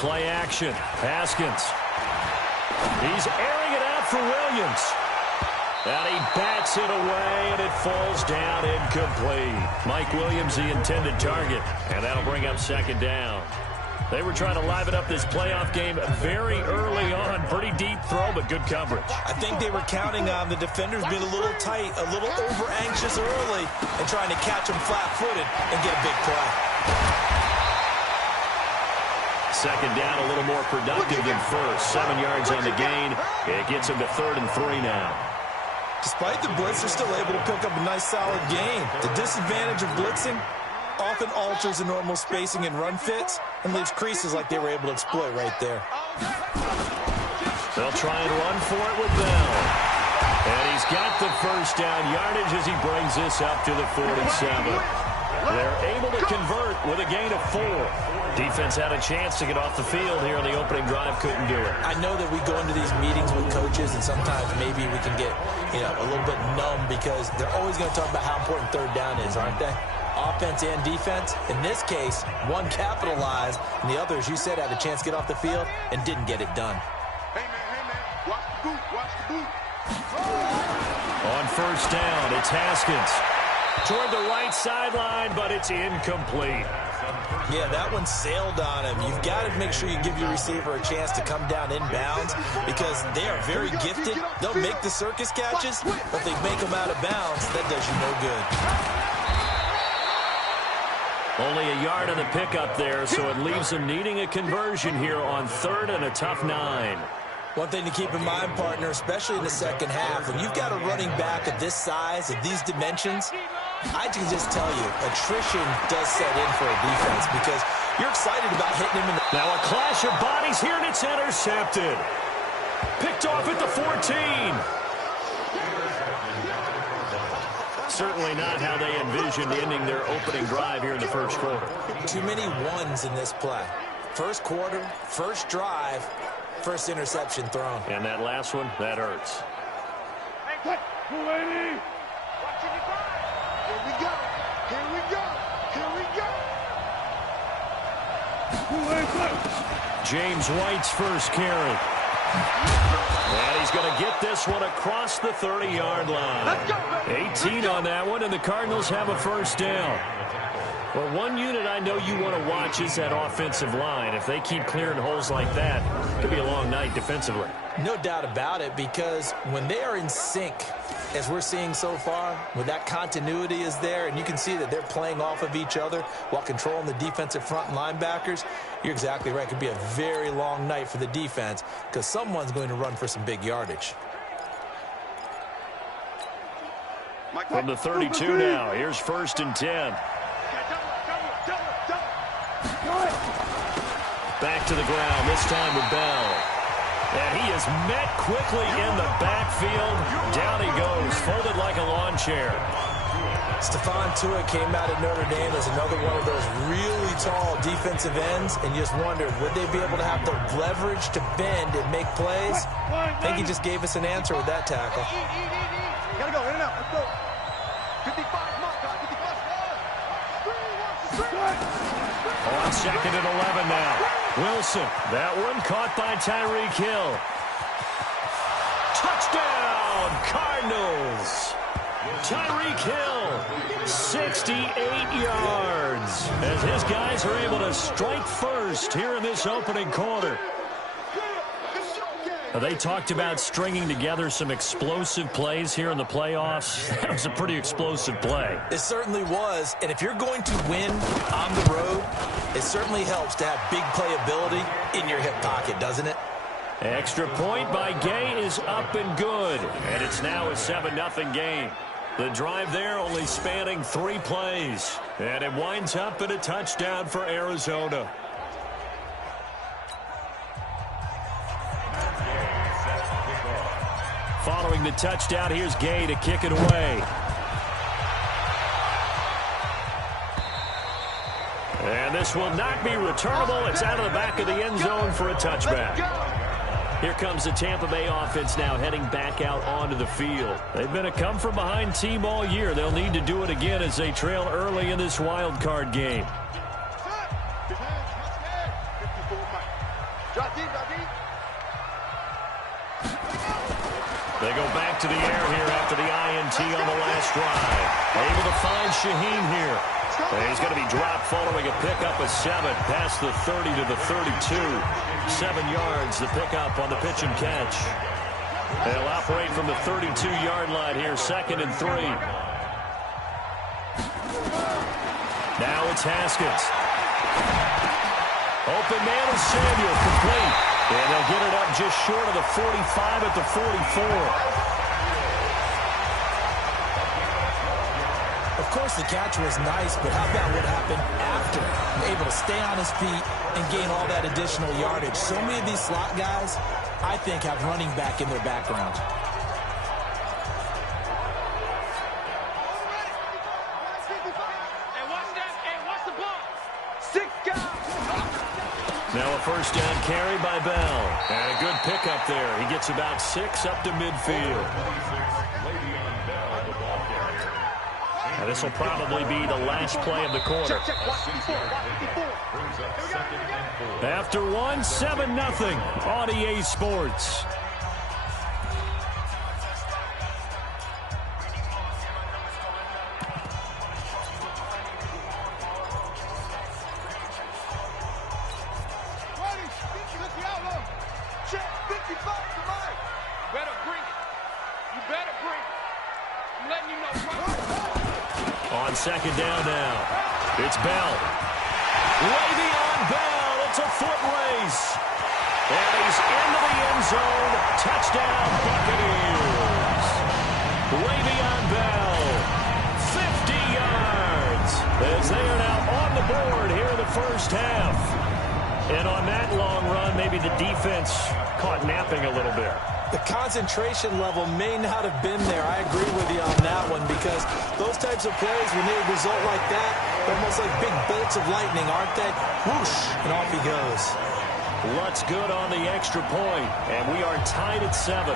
play action. Haskins. He's airing it out for Williams. And he bats it away, and it falls down incomplete. Mike Williams, the intended target, and that'll bring up second down. They were trying to liven up this playoff game very early on. Pretty deep throw, but good coverage. I think they were counting on the defenders being a little tight, a little over-anxious early, and trying to catch them flat-footed and get a big play. Second down, a little more productive than first. 7 yards on the gain. It gets him to 3rd and 3 now. Despite the blitz, they're still able to pick up a nice, solid gain. The disadvantage of blitzing often alters the normal spacing and run fits and leaves creases like they were able to exploit right there. They'll try and run for it with Bell. And he's got the first down yardage as he brings this up to the 47. They're able to convert with a gain of 4. Defense had a chance to get off the field here on the opening drive, couldn't do it. I know that we go into these meetings with coaches, and sometimes maybe we can get, a little bit numb because they're always going to talk about how important third down is, aren't they? Offense and defense. In this case, one capitalized, and the other, as you said, had a chance to get off the field and didn't get it done. Hey, man, watch the boot, watch the boot. On first down, it's Haskins. Toward the right sideline, but it's incomplete. Yeah, that one sailed on him. You've got to make sure you give your receiver a chance to come down inbounds because they are very gifted. They'll make the circus catches, but they make them out of bounds. That does you no good. Only a yard on the pickup there, so it leaves them needing a conversion here on 3rd and a tough 9. One thing to keep in mind, partner, especially in the second half, when you've got a running back of this size, of these dimensions, I can just tell you, attrition does set in for a defense because you're excited about hitting him in the... Now a clash of bodies here, and it's intercepted. Picked off at the 14. Certainly not how they envisioned ending their opening drive here in the first quarter. Too many ones in this play. First quarter, first drive, first interception thrown. And that last one, that hurts. Hey, lady. Here we go. Here we go. Here we go. James White's first carry. And he's going to get this one across the 30-yard line. 18 on that one, and the Cardinals have a first down. Well, one unit I know you want to watch is that offensive line. If they keep clearing holes like that, it could be a long night defensively. No doubt about it, because when they are in sync, as we're seeing so far, when that continuity is there, and you can see that they're playing off of each other while controlling the defensive front and linebackers, you're exactly right. It could be a very long night for the defense because someone's going to run for some big yardage. From the 32 now, here's 1st and 10. Back to the ground, this time with Bell. And he is met quickly in the backfield. Down he goes, folded like a lawn chair. Stephon Tuitt came out of Notre Dame as another one of those really tall defensive ends, and you just wondered, would they be able to have the leverage to bend and make plays? I think he just gave us an answer with that tackle. Gotta go, in and out, let's go. 55, come on, 55. On 2nd and 11 now. Wilson, that one caught by Tyreek Hill. Touchdown, Cardinals. Tyreek Hill, 68 yards, as his guys are able to strike first here in this opening quarter. They talked about stringing together some explosive plays here in the playoffs. That was a pretty explosive play. It certainly was, and if you're going to win on the road, it certainly helps to have big playability in your hip pocket, doesn't it? Extra point by Gay is up and good, and it's now a 7-0 game. The drive there only spanning 3 plays, and it winds up in a touchdown for Arizona. Following the touchdown, here's Gay to kick it away. And this will not be returnable. It's out of the back of the end zone for a touchback. Here comes the Tampa Bay offense now heading back out onto the field. They've been a come-from-behind team all year. They'll need to do it again as they trail early in this wild card game. Drop deep, drop deep. They go back to the air here after the INT on the last drive. Able to find Shaheen here. And he's going to be dropped following a pickup of 7 past the 30 to the 32. 7 yards, the pickup on the pitch and catch. They'll operate from the 32-yard line here, 2nd and 3. Now it's Haskins. Open man is Samuel, complete. And they'll get it up just short of the 45 at the 44. Of course, the catch was nice, but how about what happened after? Able to stay on his feet and gain all that additional yardage. So many of these slot guys, I think, have running back in their background. Now a first down carry by Bell. And a good pickup there. He gets about 6 up to midfield. Now this will probably be the last play of the quarter. After 1, 7-0 on EA Sports. On second down now, it's Bell. Le'Veon Bell, it's a foot race. And he's into the end zone. Touchdown, Buccaneers. Le'Veon Bell, 50 yards. As they are now on the board here in the first half. And on that long run, maybe the defense caught napping a little bit. The concentration level may not have been there. I agree with you on that one, because those types of plays, when they result like that, they're almost like big bolts of lightning, aren't they? Whoosh, and off he goes. Lutz good on the extra point, and we are tied at 7.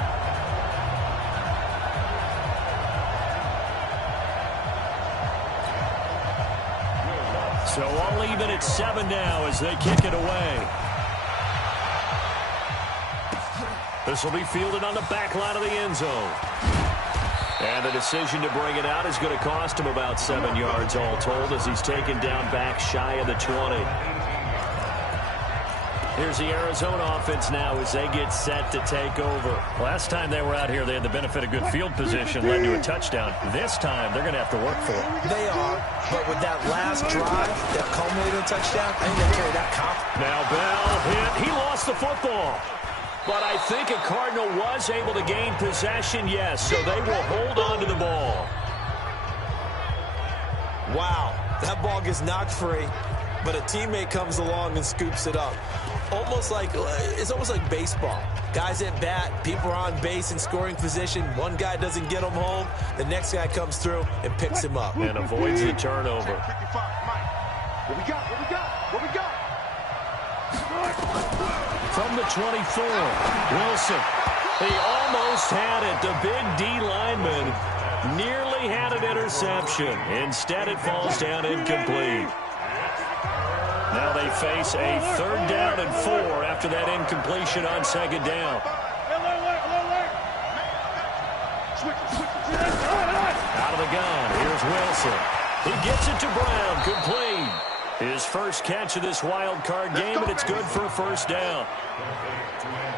So all even at 7 now as they kick it away. This will be fielded on the back line of the end zone. And the decision to bring it out is going to cost him about 7 yards all told, as he's taken down back shy of the 20. Here's the Arizona offense now as they get set to take over. Last time they were out here, they had the benefit of good field position, led to a touchdown. This time, they're going to have to work for it. They are, but with that last drive that culminated in a touchdown, I think they carry that comp. Now Bell hit. He lost the football. But I think a Cardinal was able to gain possession, yes, so they will hold on to the ball. Wow, that ball gets knocked free, but a teammate comes along and scoops it up. It's almost like baseball. Guys at bat, people are on base in scoring position. One guy doesn't get him home. The next guy comes through and picks him up. And avoids the turnover. What we got? What we got? What we got? From the 24, Wilson. He almost had it. The big D lineman nearly had an interception. Instead, it falls down incomplete. Now they face a 3rd down and 4 after that incompletion on 2nd down. Out of the gun, here's Wilson. He gets it to Brown, complete. His first catch of this wild card game, and it's good for a 1st down.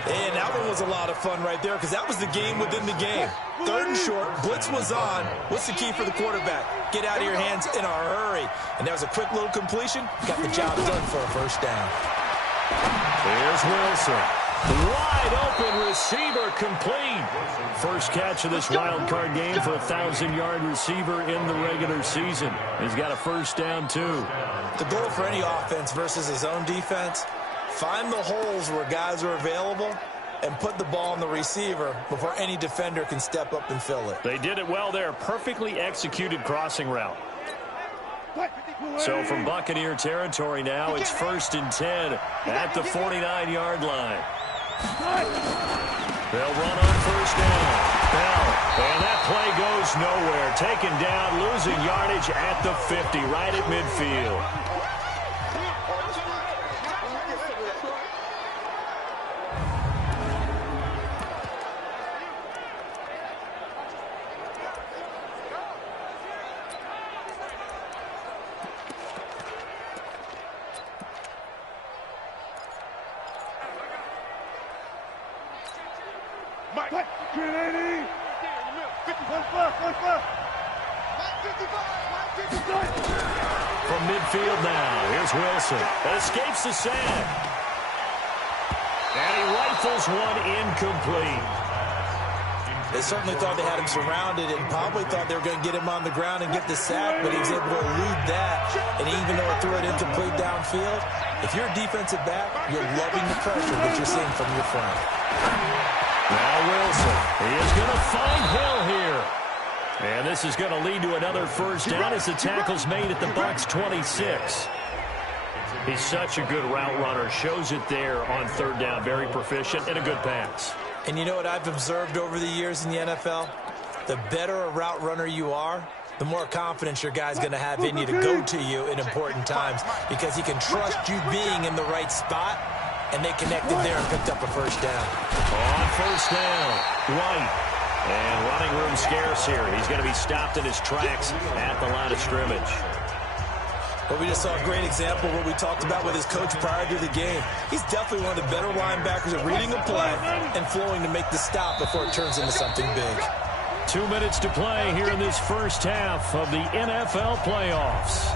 And that one was a lot of fun right there, because that was the game within the game. 3rd and short, blitz was on. What's the key for the quarterback? Get out of your hands in a hurry. And that was a quick little completion. Got the job done for a 1st down. Here's Wilson. Wide open receiver, complete. First catch of this wild card game for a 1,000-yard receiver in the regular season. He's got a 1st down, too. The goal for any offense versus his own defense, find the holes where guys are available and put the ball on the receiver before any defender can step up and fill it. They did it well there. Perfectly executed crossing route. So from Buccaneer territory now, it's 1st and 10 at the 49-yard line. They'll run on 1st down. Bell. And that play goes nowhere. Taken down, losing yardage at the 50, right at midfield. From midfield now, here's Wilson. Escapes the sack. And he rifles one incomplete. They certainly thought they had him surrounded and probably thought they were going to get him on the ground and get the sack, but he was able to elude that. And even though it threw it incomplete downfield, if you're a defensive back, you're loving the pressure that you're seeing from your front. Now Wilson, he is going to find Hill here. And this is going to lead to another first down as the tackle's made at the Bucs 26. He's such a good route runner. Shows it there on third down. Very proficient and a good pass. And you know what I've observed over the years in the NFL? The better a route runner you are, the more confidence your guy's going to have in you to go to you in important times because he can trust you being in the right spot, and they connected there and picked up a first down. On first down, White. And running room scarce here. He's going to be stopped in his tracks at the line of scrimmage. But we just saw a great example of what we talked about with his coach prior to the game. He's definitely one of the better linebackers at reading a play and flowing to make the stop before it turns into something big. 2 minutes to play here in this first half of the NFL playoffs.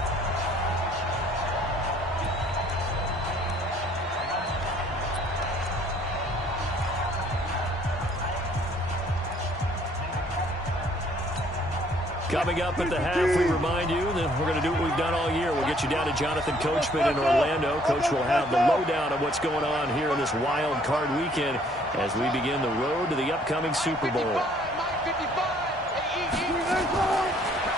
Coming up at the half, we remind you that we're going to do what we've done all year. We'll get you down to Jonathan Coachman in Orlando. Coach will have the lowdown of what's going on here in this wild card weekend as we begin the road to the upcoming Super Bowl.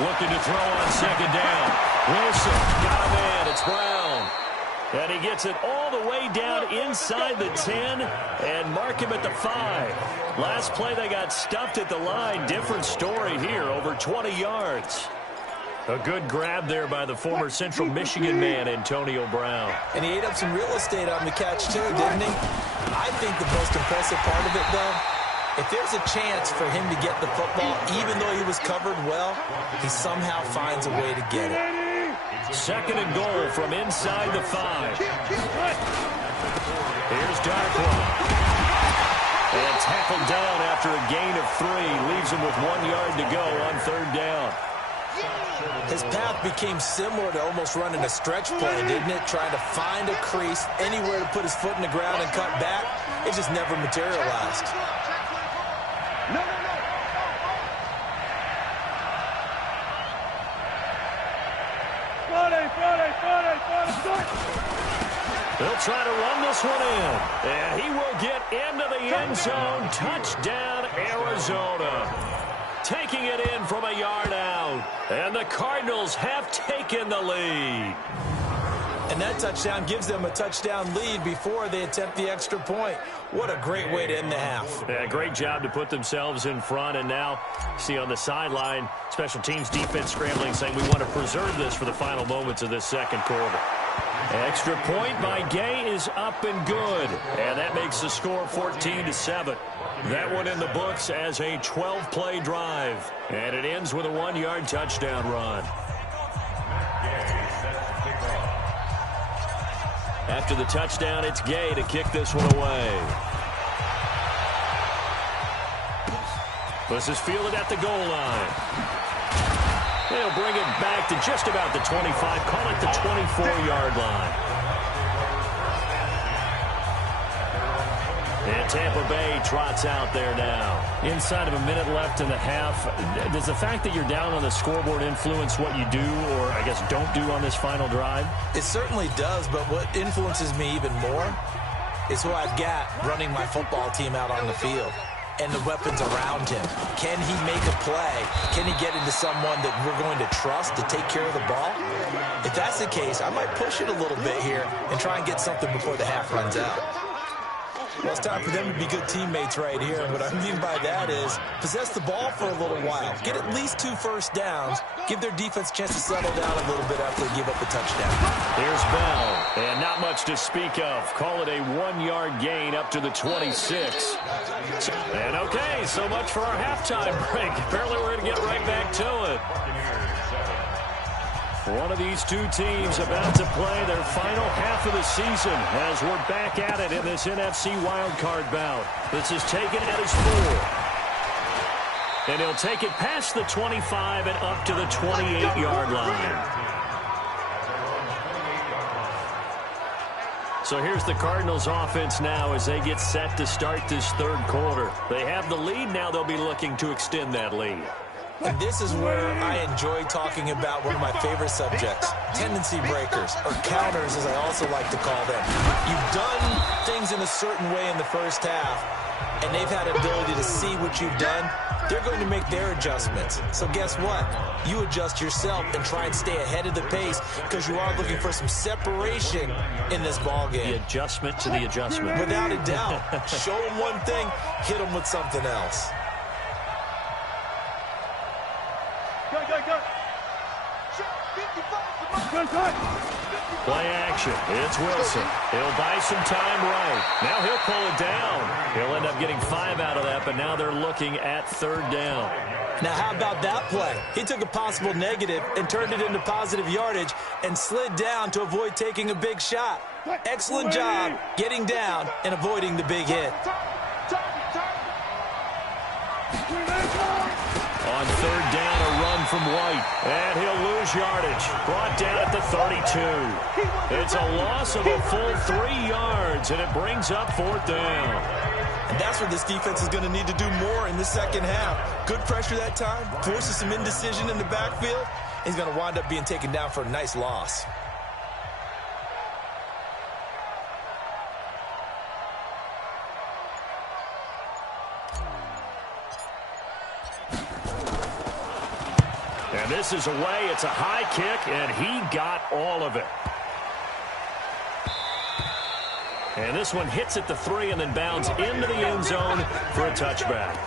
Looking to throw on second down. Wilson got him in. It's Brown. And he gets it all the way down inside the 10 and mark him at the 5. Last play, they got stuffed at the line. Different story here, over 20 yards. A good grab there by the former Central Michigan man, Antonio Brown. And he ate up some real estate on the catch, too, didn't he? I think the most impressive part of it, though, if there's a chance for him to get the football, even though he was covered well, he somehow finds a way to get it. Second and goal from inside the 5. Here's Darkwa. And tackled down after a gain of 3. Leaves him with 1 yard to go on third down. His path became similar to almost running a stretch play, didn't it? Trying to find a crease, anywhere to put his foot in the ground and cut back. It just never materialized. They'll try to run this one in. And he will get into the end zone. Touchdown, Arizona. Taking it in from a yard out. And the Cardinals have taken the lead. And that touchdown gives them a touchdown lead before they attempt the extra point. What a great way to end the half. Yeah, great job to put themselves in front. And now, see on the sideline, special teams defense scrambling, saying we want to preserve this for the final moments of this second quarter. Extra point by Gay is up and good. And that makes the score 14-7. That one in the books as a 12-play drive. And it ends with a 1-yard touchdown run. After the touchdown, it's Gay to kick this one away. This is fielded at the goal line. They'll bring it back to just about the 25, call it the 24-yard line. And Tampa Bay trots out there now. Inside of a minute left in the half, does the fact that you're down on the scoreboard influence what you do or, I guess, don't do on this final drive? It certainly does, but what influences me even more is who I've got running my football team out on the field and the weapons around him. Can he make a play? Can he get into someone that we're going to trust to take care of the ball? If that's the case, I might push it a little bit here and try and get something before the half runs out. Well, it's time for them to be good teammates right here. And what I mean by that is possess the ball for a little while. Get at least 2 first downs. Give their defense a chance to settle down a little bit after they give up the touchdown. Here's Bell. And not much to speak of. Call it a 1-yard gain up to the 26. And okay, so much for our halftime break. Apparently we're going to get right back to it. One of these two teams about to play their final half of the season as we're back at it in this NFC wildcard bout. This is taken at his 4. And he'll take it past the 25 and up to the 28-yard line. So here's the Cardinals offense now as they get set to start this third quarter. They have the lead. Now they'll be looking to extend that lead. And this is where I enjoy talking about one of my favorite subjects, tendency breakers, or counters as I also like to call them. You've done things in a certain way in the first half, and they've had ability to see what you've done. They're going to make their adjustments. So guess what? You adjust yourself and try and stay ahead of the pace because you are looking for some separation in this ballgame. The adjustment to the adjustment. Without a doubt. Show them one thing, hit them with something else. Play action. It's Wilson. He'll buy some time right. Now he'll pull it down. He'll end up getting 5 out of that, but now they're looking at third down. Now, how about that play? He took a possible negative and turned it into positive yardage and slid down to avoid taking a big shot. Excellent job getting down and avoiding the big hit. On third down, a run from White. And he'll lose yardage. Brought down at the 32. It's a loss of a full 3 yards, and it brings up fourth down. And that's what this defense is going to need to do more in the second half. Good pressure that time, forces some indecision in the backfield. He's going to wind up being taken down for a nice loss. And this is away. It's a high kick, and he got all of it. And this one hits at the 3 and then bounds into the end zone for a touchback.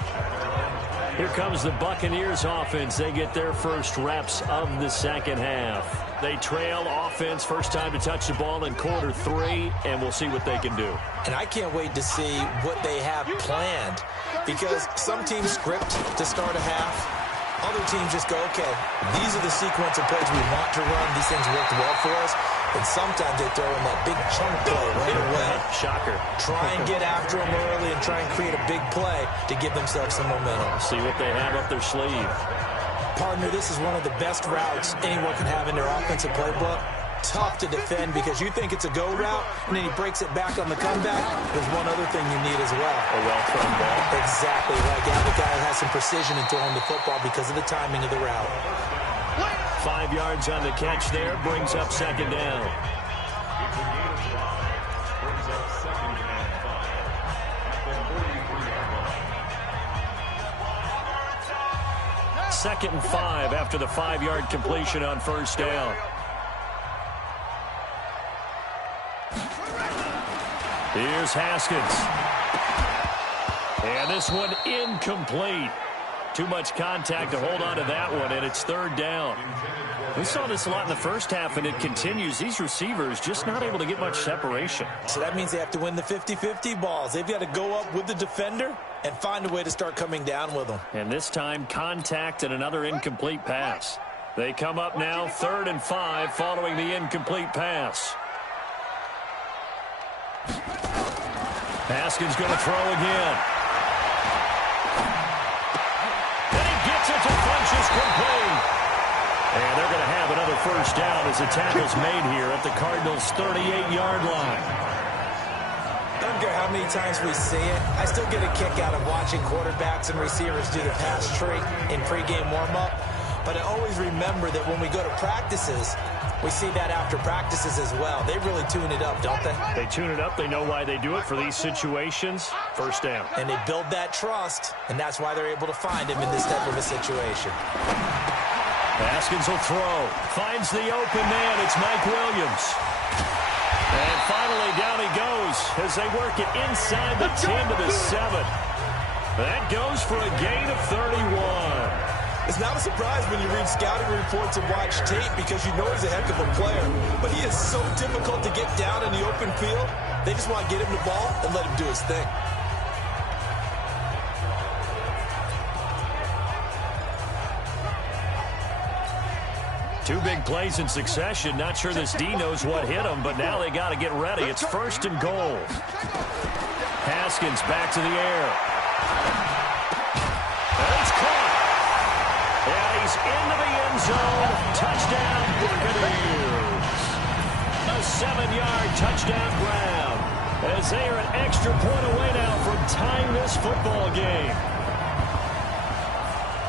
Here comes the Buccaneers offense. They get their first reps of the second half. They trail offense, first time to touch the ball in quarter 3, and we'll see what they can do. And I can't wait to see what they have planned, because some teams script to start a half. Other teams just go, okay, these are the sequence of plays we want to run. These things worked well for us. And sometimes they throw in that big chunk play right away. Shocker. Try and get after them early and try and create a big play to give themselves some momentum. See what they have up their sleeve. Partner, this is one of the best routes anyone can have in their offensive playbook. Tough to defend because you think it's a go route, and then he breaks it back on the comeback. There's one other thing you need as well. A well-thrown ball. Exactly right. You have the guy who has some precision in throwing the football because of the timing of the route. 5 yards on the catch there. Brings up second down. Second and 5 after the 5-yard completion on first down. Here's Haskins. And this one incomplete. Too much contact to hold on to that one, and it's third down. We saw this a lot in the first half, and it continues. These receivers just not able to get much separation. So that means they have to win the 50-50 balls. They've got to go up with the defender and find a way to start coming down with them. And this time, contact and another incomplete pass. They come up now, 3rd and 5, following the incomplete pass. Haskins going to throw again. And he gets it to Funchess complete. And they're going to have another first down as the tackle's made here at the Cardinals' 38-yard line. I don't care how many times we see it. I still get a kick out of watching quarterbacks and receivers do the pass tree in pregame warm-up. But I always remember that when we go to practices, we see that after practices as well. They really tune it up, don't they? They tune it up. They know why they do it for these situations. First down. And they build that trust, and that's why they're able to find him in this type of a situation. Haskins will throw. Finds the open man. It's Mike Williams. And finally, down he goes as they work it inside the 10 to the 7. That goes for a gain of 31. It's not a surprise when you read scouting reports and watch tape because you know he's a heck of a player. But he is so difficult to get down in the open field. They just want to get him the ball and let him do his thing. Two big plays in succession. Not sure this D knows what hit him, but now they got to get ready. It's 1st and goal. Haskins back to the air. And it's caught. He's into the end zone. Touchdown, Buccaneers. A 7-yard touchdown grab as they are an extra point away now from tying this football game.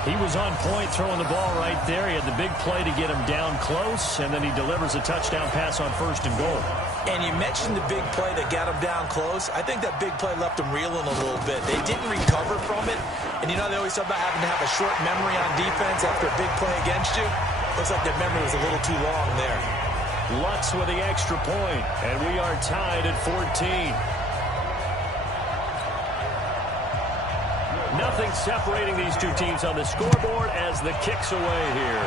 He was on point throwing the ball right there. He had the big play to get him down close, and then he delivers a touchdown pass on 1st and goal. And you mentioned the big play that got him down close. I think that big play left him reeling a little bit. They didn't recover from it. And you know, they always talk about having to have a short memory on defense after a big play against you. Looks like their memory was a little too long there. Lutz with the extra point, and we are tied at 14. Nothing separating these two teams on the scoreboard as the kick's away here.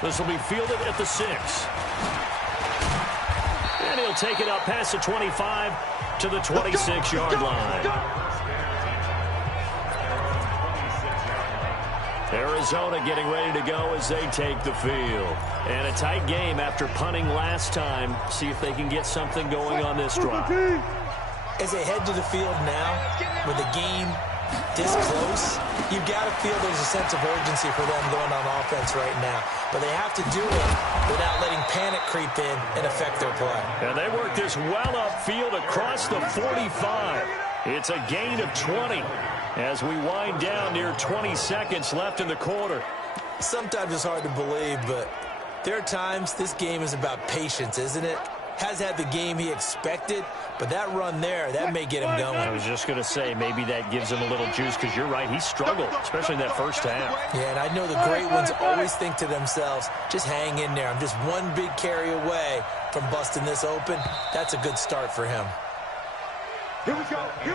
This will be fielded at the 6. And he'll take it up past the 25 to the 26-yard line. Arizona getting ready to go as they take the field. And a tight game after punting last time. See if they can get something going on this drive. As they head to the field now, with the game this close, you've got to feel there's a sense of urgency for them going on offense right now. But they have to do it without letting panic creep in and affect their play. And they work this well upfield across the 45. It's a gain of 20 as we wind down near 20 seconds left in the quarter. Sometimes it's hard to believe, but there are times this game is about patience, isn't it? Has had the game he expected, but that run there, that may get him going. I was just going to say, maybe that gives him a little juice, because you're right, he struggled, especially in that first half. Yeah, and I know the great ones always think to themselves, just hang in there. I'm just one big carry away from busting this open. That's a good start for him. Here we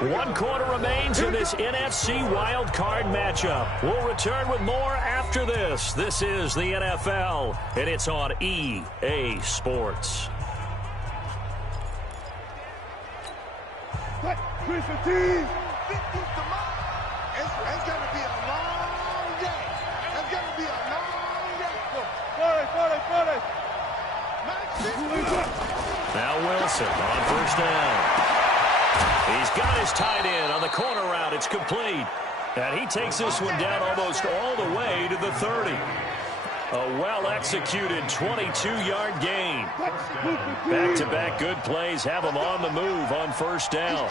go. 1 quarter remains in this NFC wild card matchup. We'll return with more after this. This is the NFL, and it's on EA Sports. It's going to be a long day. It's going to be a long day. Now Wilson on 1st down. He's got his tight end on the corner route. It's complete. And he takes this one down almost all the way to the 30. A well-executed 22-yard gain. Back-to-back good plays have him on the move on 1st down.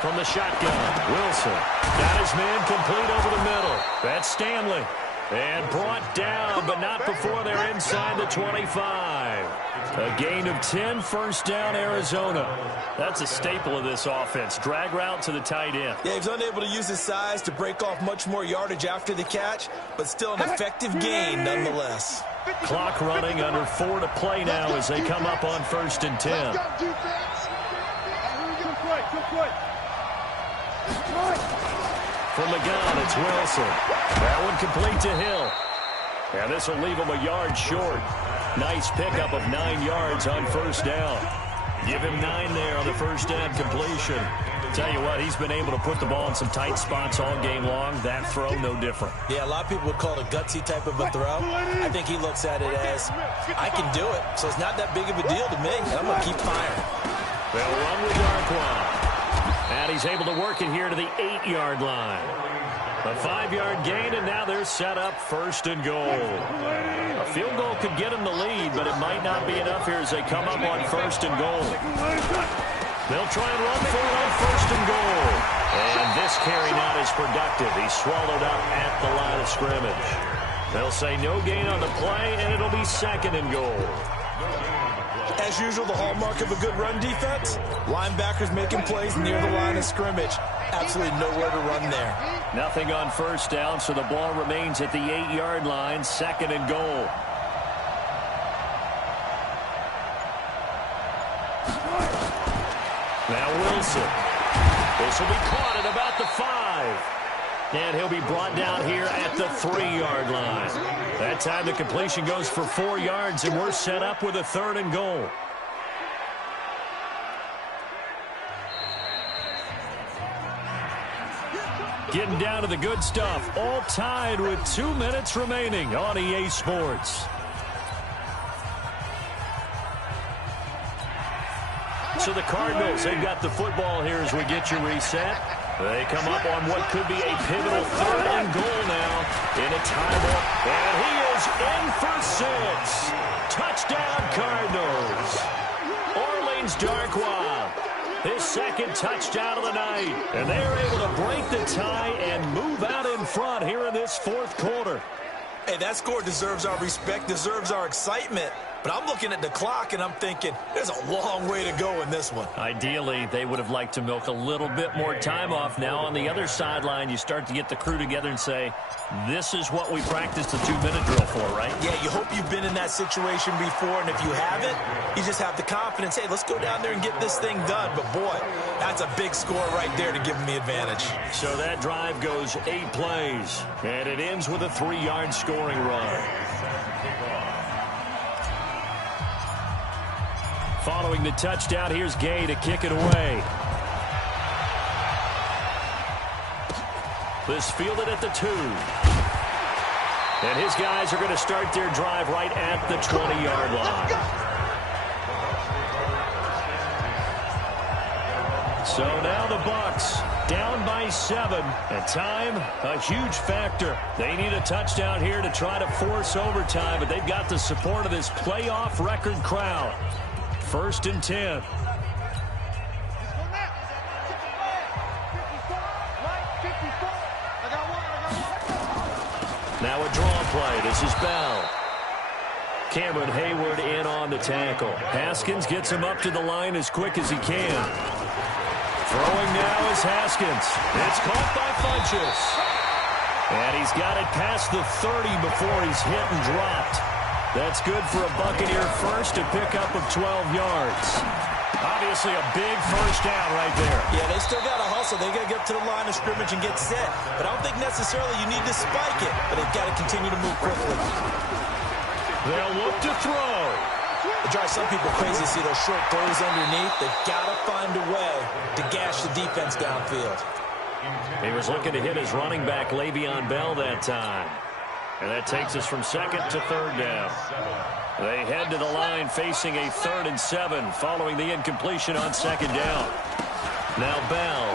From the shotgun, Wilson got his man complete over the middle. That's Stanley. And brought down, but not before they're inside the 25. A gain of 10, 1st down, Arizona. That's a staple of this offense. Drag route to the tight end. Yeah, he's unable to use his size to break off much more yardage after the catch, but still an effective gain nonetheless. Clock running, under 4 to play now as they come up on 1st and 10. From the gun, it's Wilson. That one complete to Hill. And this will leave him a yard short. Nice pickup of 9 yards on 1st down. Give him 9 there on the 1st down completion. Tell you what, he's been able to put the ball in some tight spots all game long. That throw, no different. Yeah, a lot of people would call it a gutsy type of a throw. I think he looks at it as, I can do it, so it's not that big of a deal to me, and I'm going to keep firing. They'll run with Darquan. And he's able to work it here to the 8-yard line. A 5-yard gain, and now they're set up 1st and goal. A field goal could get them the lead, but it might not be enough here as they come up on 1st and goal. They'll try and run for it on 1st and goal. And this carry not as productive. He's swallowed up at the line of scrimmage. They'll say no gain on the play, and it'll be 2nd and goal. As usual, the hallmark of a good run defense, linebackers making plays near the line of scrimmage. Absolutely nowhere to run there. Nothing on 1st down, so the ball remains at the 8-yard line, 2nd and goal. Now Wilson. This will be caught at about the 5. And he'll be brought down here at the 3-yard line. That time the completion goes for 4 yards, and we're set up with a 3rd and goal. Getting down to the good stuff. All tied with 2 minutes remaining on EA Sports. So the Cardinals, they've got the football here as we get you reset. They come up on what could be a pivotal 3rd and goal now in a timeout. And he is in for 6. Touchdown, Cardinals. Orleans Darkwa, his 2nd touchdown of the night. And they're able to break the tie and move out in front here in this 4th quarter. Hey, that score deserves our respect, deserves our excitement. But I'm looking at the clock, and I'm thinking, there's a long way to go in this one. Ideally, they would have liked to milk a little bit more time off. Now, on the other sideline, you start to get the crew together and say, this is what we practiced the 2-minute drill for, right? Yeah, you hope you've been in that situation before, and if you haven't, you just have the confidence, hey, let's go down there and get this thing done. But, boy, that's a big score right there to give them the advantage. So that drive goes 8 plays, and it ends with a 3-yard scoring run. Following the touchdown, here's Gay to kick it away. This fielded at the 2. And his guys are going to start their drive right at the 20-yard line. So now the Bucs down by 7. And time, a huge factor. They need a touchdown here to try to force overtime, but they've got the support of this playoff record crowd. 1st and 10. Now a draw play. This is Bell. Cameron Hayward in on the tackle. Haskins gets him up to the line as quick as he can. Throwing now is Haskins. It's caught by Funchess. And he's got it past the 30 before he's hit and dropped. That's good for a Buccaneer first, a pickup of 12 yards. Obviously a big first down right there. Yeah, they still got to hustle. They got to get to the line of scrimmage and get set. But I don't think necessarily you need to spike it, but they've got to continue to move quickly. They'll look to throw. It drives some people crazy to see those short throws underneath. They've got to find a way to gash the defense downfield. He was looking to hit his running back, Le'Veon Bell, that time. And that takes us from 2nd to 3rd down. They head to the line facing a 3rd and 7 following the incompletion on 2nd down. Now Bell.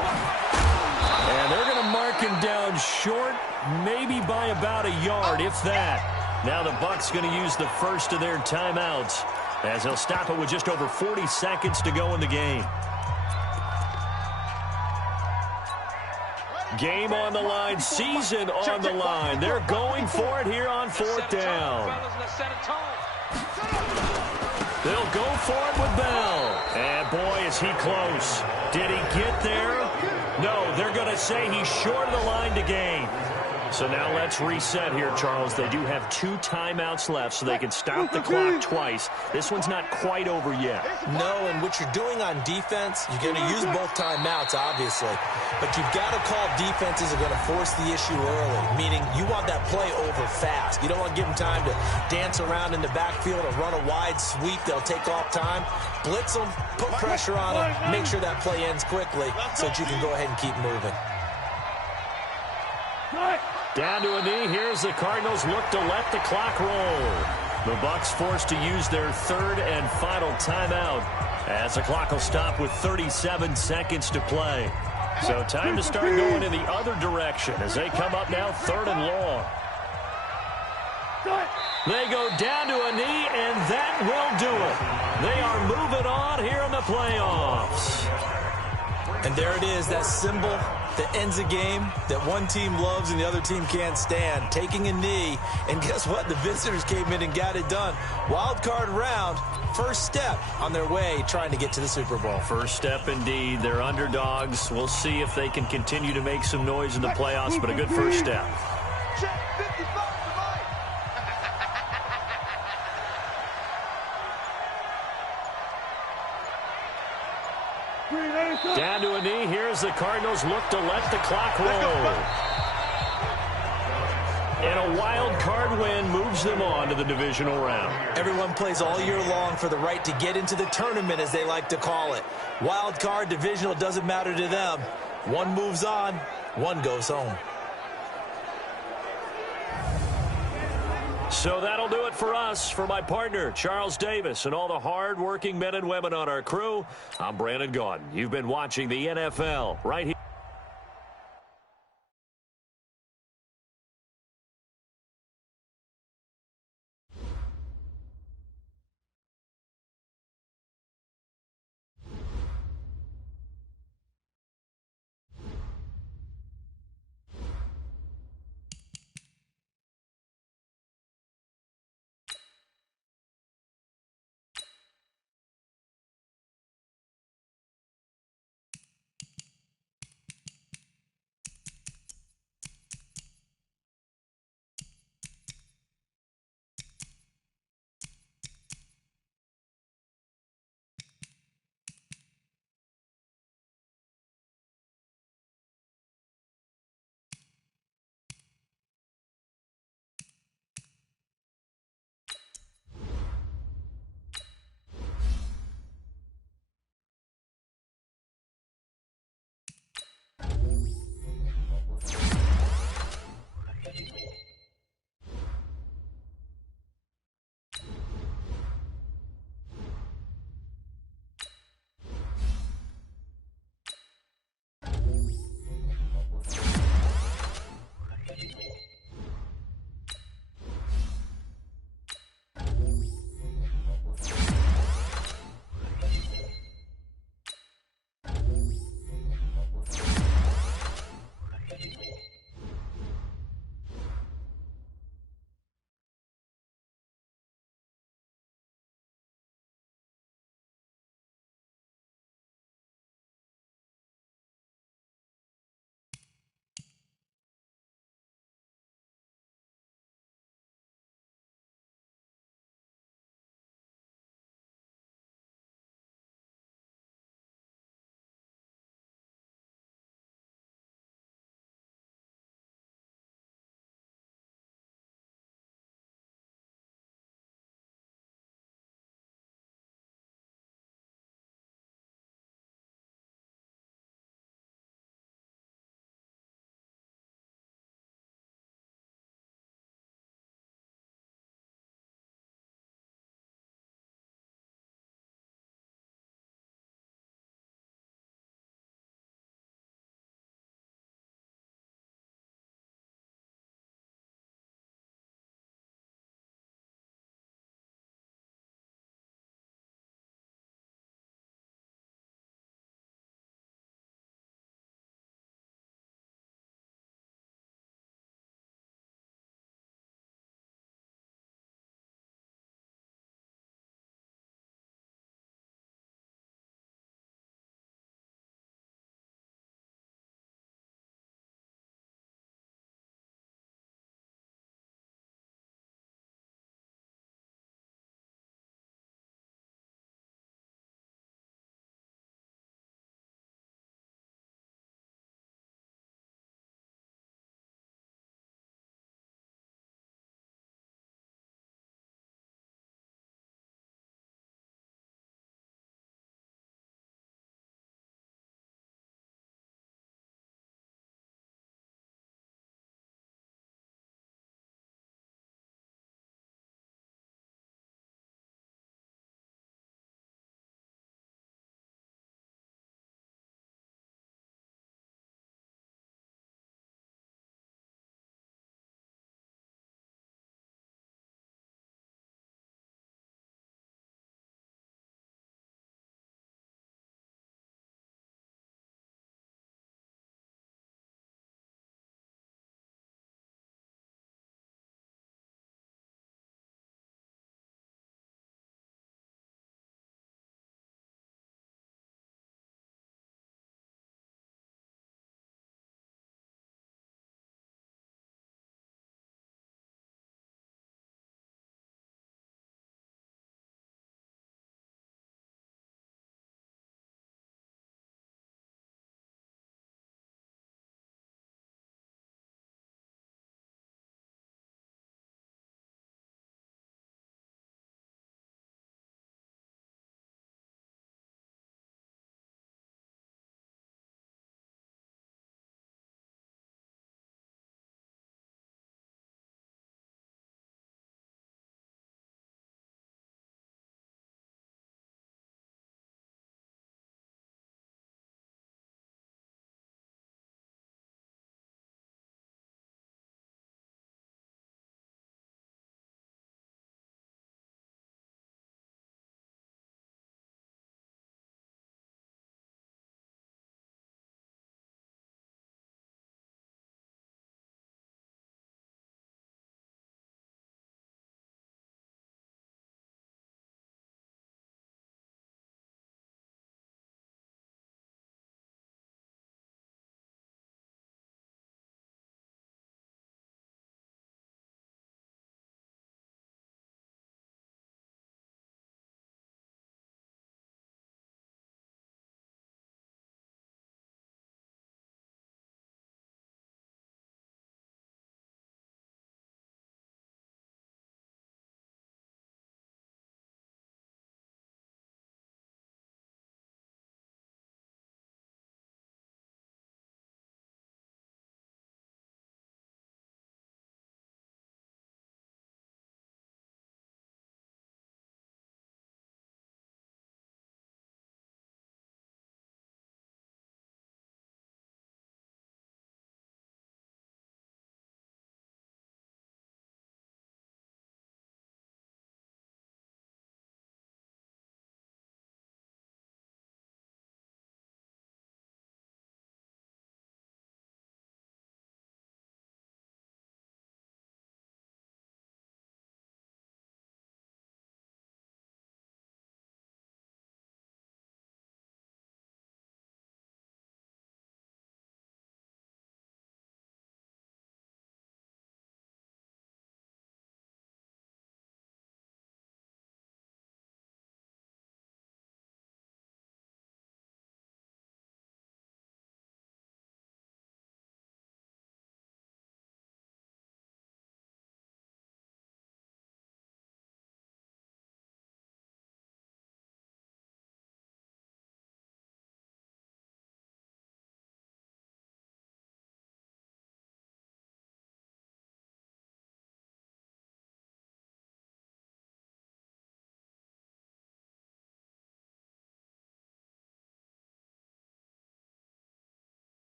And they're going to mark him down short, maybe by about a yard, if that. Now the Bucs going to use the first of their timeouts as they'll stop it with just over 40 seconds to go in the game. Game on the line, season on the line. They're going for it here on 4th down. They'll go for it with Bell. And boy, is he close. Did he get there? No, they're going to say he's short of the line to gain. So now let's reset here, Charles. They do have 2 timeouts left, so they can stop the clock twice. This one's not quite over yet. No, and what you're doing on defense, you're going to use both timeouts, obviously. But you've got to call defenses are going to force the issue early, meaning you want that play over fast. You don't want to give them time to dance around in the backfield or run a wide sweep. They'll take off time. Blitz them, put pressure on them, make sure that play ends quickly so that you can go ahead and keep moving. Down to a knee. Here's the Cardinals look to let the clock roll. The Bucs forced to use their 3rd and final timeout as the clock will stop with 37 seconds to play. So time to start going in the other direction as they come up now 3rd and long. They go down to a knee, and that will do it. They are moving on here in the playoffs. And there it is, that symbol that ends a game that one team loves and the other team can't stand. Taking a knee, and guess what? The visitors came in and got it done. Wild card round, first step on their way trying to get to the Super Bowl. First step indeed. They're underdogs. We'll see if they can continue to make some noise in the playoffs, but a good first step. Down to a knee. Here's the Cardinals look to let the clock roll. And a wild card win moves them on to the divisional round. Everyone plays all year long for the right to get into the tournament, as they like to call it. Wild card, divisional, doesn't matter to them. One moves on, one goes home. So that'll do it for us. For my partner, Charles Davis, and all the hard-working men and women on our crew, I'm Brandon Gaudin. You've been watching the NFL right here.